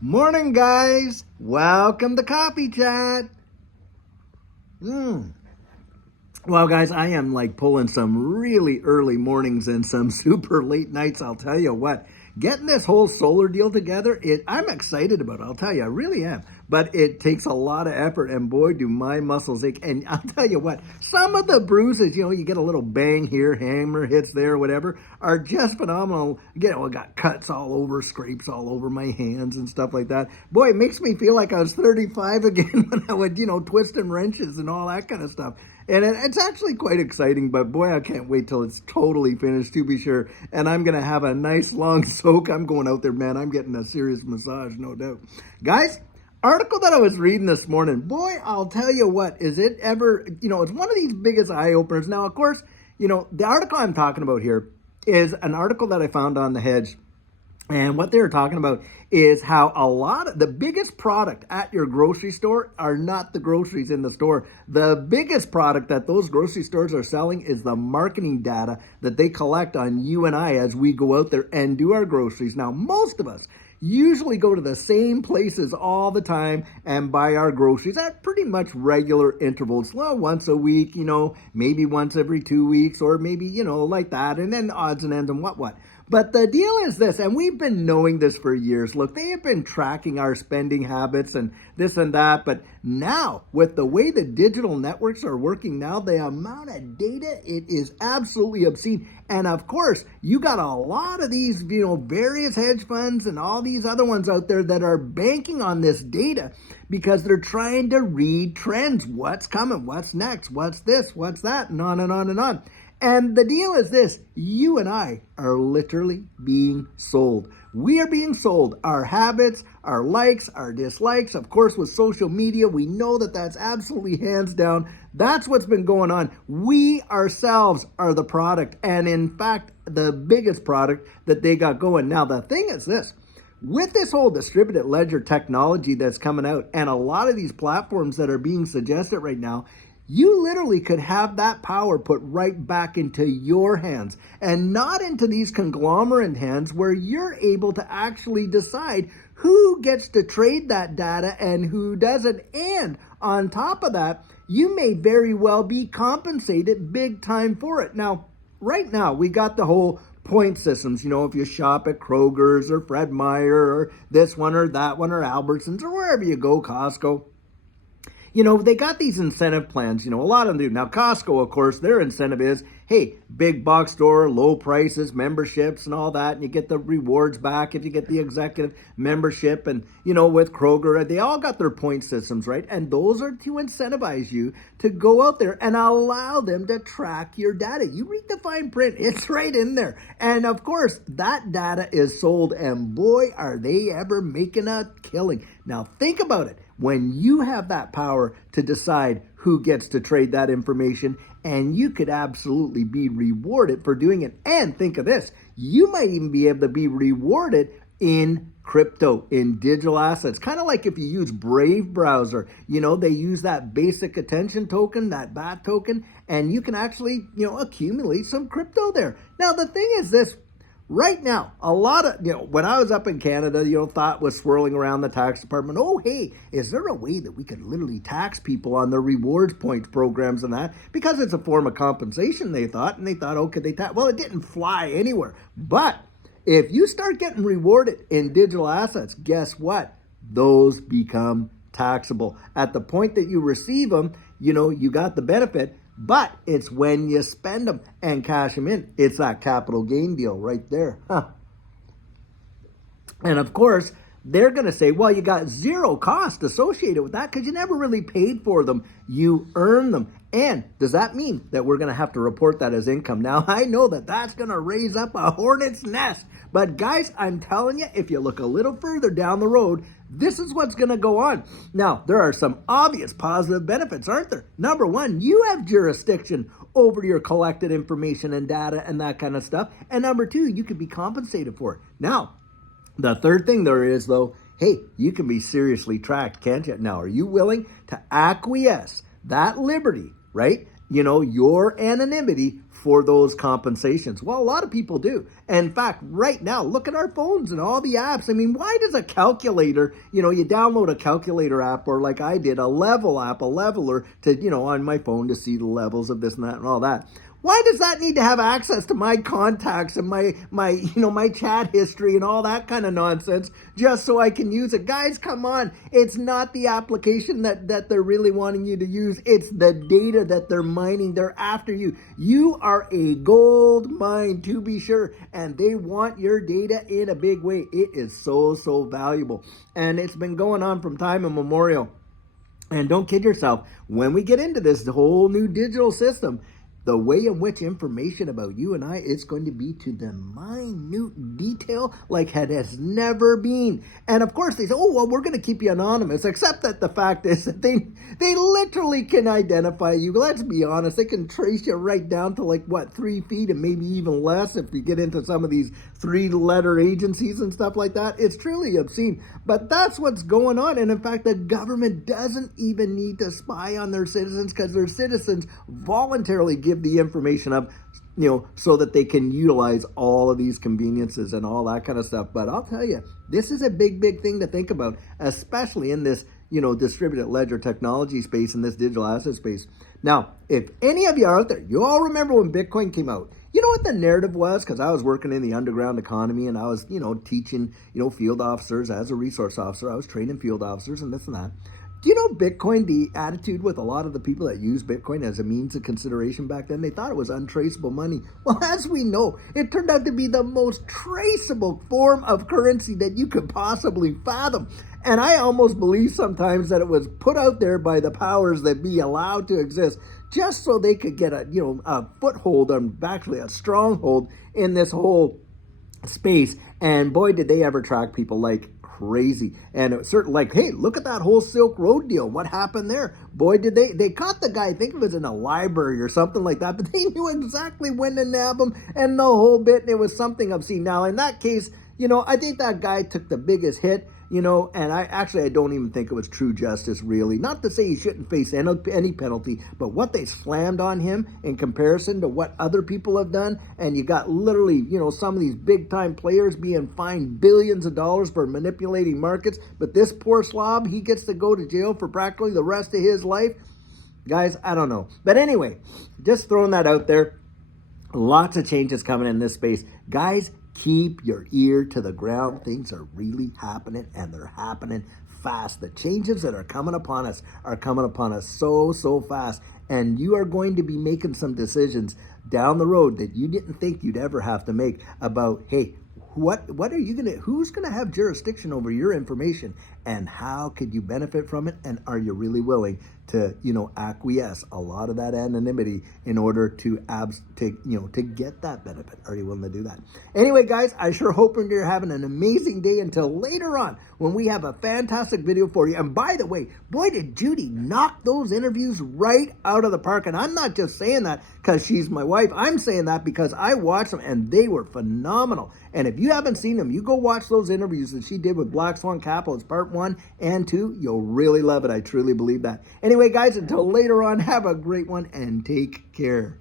Morning, guys. Welcome to Coffee Chat. Well, guys, I am like pulling some really early mornings and some super late nights. I'll tell you what, getting this whole solar deal together, I'm excited about it. I'll tell you, I really am. But it takes a lot of effort, and boy, do my muscles ache. And I'll tell you what, some of the bruises, you get a little bang here, hammer hits there, whatever, are just phenomenal. Again, I got cuts all over, scrapes all over my hands and stuff like that. Boy, it makes me feel like I was 35 again when I would, twisting wrenches and all that kind of stuff. And it's actually quite exciting, but boy, I can't wait till it's totally finished, to be sure. And I'm going to have a nice long soak. I'm going out there, man. I'm getting a serious massage, no doubt. Guys, article that I was reading this morning, boy, I'll tell you what, is it ever, it's one of these biggest eye openers. Now, of course, the article I'm talking about here is an article that I found on The Hedge. And what they were talking about is how a lot of the biggest product at your grocery store are not the groceries in the store. The biggest product that those grocery stores are selling is the marketing data that they collect on you and I as we go out there and do our groceries. Now, most of us usually go to the same places all the time and buy our groceries at pretty much regular intervals. Well, once a week, maybe once every 2 weeks, or maybe, like that, and then odds and ends and what. But the deal is this, and we've been knowing this for years. Look, they have been tracking our spending habits and this and that. But now, with the way the digital networks are working now, the amount of data, it is absolutely obscene. And of course, you got a lot of these, various hedge funds and all these other ones out there that are banking on this data because they're trying to read trends. What's coming? What's next? What's this? What's that? And on and on and on. And the deal is this, you and I are literally being sold. We are being sold our habits, our likes, our dislikes. Of course, with social media, we know that that's absolutely hands down. That's what's been going on. We ourselves are the product, and in fact, the biggest product that they got going. Now, the thing is this. With this whole distributed ledger technology that's coming out, and a lot of these platforms that are being suggested right now, you literally could have that power put right back into your hands and not into these conglomerate hands where you're able to actually decide who gets to trade that data and who doesn't. And on top of that, you may very well be compensated big time for it. Now, right now, we got the whole point systems. If you shop at Kroger's or Fred Meyer or this one or that one or Albertsons or wherever you go, Costco, they got these incentive plans, a lot of them do. Now, Costco, of course, their incentive is, hey, big box store, low prices, memberships and all that, and you get the rewards back if you get the executive membership. And, with Kroger, they all got their point systems, right? And those are to incentivize you to go out there and allow them to track your data. You read the fine print, it's right in there. And, of course, that data is sold, and boy, are they ever making a killing. Now, think about it. When you have that power to decide who gets to trade that information, and you could absolutely be rewarded for doing it. And think of this, you might even be able to be rewarded in crypto, in digital assets. Kind of like if you use Brave browser, they use that basic attention token, that BAT token, and you can actually, accumulate some crypto there. Now, the thing is this. Right now, a lot of, when I was up in Canada, thought was swirling around the tax department, oh, hey, is there a way that we could literally tax people on their rewards points programs and that? Because it's a form of compensation, they thought, and they thought, oh, could they tax? Well, it didn't fly anywhere. But if you start getting rewarded in digital assets, guess what? Those become taxable. At the point that you receive them, you got the benefit. But it's when you spend them and cash them in. It's that capital gain deal right there. And of course, they're going to say, well, you got zero cost associated with that because you never really paid for them. You earn them. And does that mean that we're going to have to report that as income? Now, I know that that's going to raise up a hornet's nest. But guys, I'm telling you, if you look a little further down the road, this is what's going to go on. Now, there are some obvious positive benefits, aren't there? Number one, you have jurisdiction over your collected information and data and that kind of stuff. And number two, you can be compensated for it. Now, the third thing there is, though, hey, you can be seriously tracked, can't you? Now, are you willing to acquiesce that liberty, right? your anonymity for those compensations. Well, a lot of people do. In fact, right now, look at our phones and all the apps. I mean, why does a calculator, you download a calculator app, or like I did, a level app, a leveler to, on my phone to see the levels of this and that and all that. Why does that need to have access to my contacts and my chat history and all that kind of nonsense just so I can use it? Guys, come on. It's not the application that they're really wanting you to use. It's the data that they're mining. They're after you. You are a gold mine, to be sure, and they want your data in a big way. It is so, so valuable. And it's been going on from time immemorial. And don't kid yourself, when we get into this whole new digital system, the way in which information about you and I is going to be to the minute detail like it has never been. And of course they say, oh, well, we're going to keep you anonymous, except that the fact is that they literally can identify you. Let's be honest. They can trace you right down to 3 feet and maybe even less if you get into some of these 3-letter agencies and stuff like that. It's truly obscene. But that's what's going on. And in fact, the government doesn't even need to spy on their citizens because their citizens voluntarily give the information up, so that they can utilize all of these conveniences and all that kind of stuff. But I'll tell you, this is a big, big thing to think about, especially in this, distributed ledger technology space, in this digital asset space. Now, if any of you are out there, you all remember when Bitcoin came out. You know what the narrative was? Because I was working in the underground economy and I was, teaching, field officers as a resource officer. I was training field officers and this and that. Do you know Bitcoin, the attitude with a lot of the people that use Bitcoin as a means of consideration back then, they thought it was untraceable money. Well, as we know, it turned out to be the most traceable form of currency that you could possibly fathom. And I almost believe sometimes that it was put out there by the powers that be, allowed to exist, just so they could get a foothold, or actually a stronghold in this whole space. And boy, did they ever track people like crazy. And it was certainly hey, look at that whole Silk Road deal. What happened there? Boy, did they caught the guy. I think it was in a library or something like that, but they knew exactly when to nab him and the whole bit. And it was something obscene. Now, in that case, I think that guy took the biggest hit. And I don't even think it was true justice, really. Not to say he shouldn't face any penalty, but what they slammed on him in comparison to what other people have done, and you got literally, some of these big-time players being fined billions of dollars for manipulating markets, but this poor slob, he gets to go to jail for practically the rest of his life. Guys, I don't know. But anyway, just throwing that out there. Lots of changes coming in this space. Guys, keep your ear to the ground. Things are really happening, and they're happening fast. The changes that are coming upon us so, so fast. And you are going to be making some decisions down the road that you didn't think you'd ever have to make about, hey, who's going to have jurisdiction over your information, and how could you benefit from it? And are you really willing to, acquiesce a lot of that anonymity in order to get that benefit? Are you willing to do that? Anyway, guys, I sure hope you're having an amazing day until later on when we have a fantastic video for you. And by the way, boy, did Judy knock those interviews right out of the park. And I'm not just saying that because she's my wife. I'm saying that because I watched them and they were phenomenal. And if you haven't seen them, you go watch those interviews that she did with Black Swan Capital. It's part 1 and 2. You'll really love it. I truly believe that. Anyway, guys, until later on, have a great one and take care.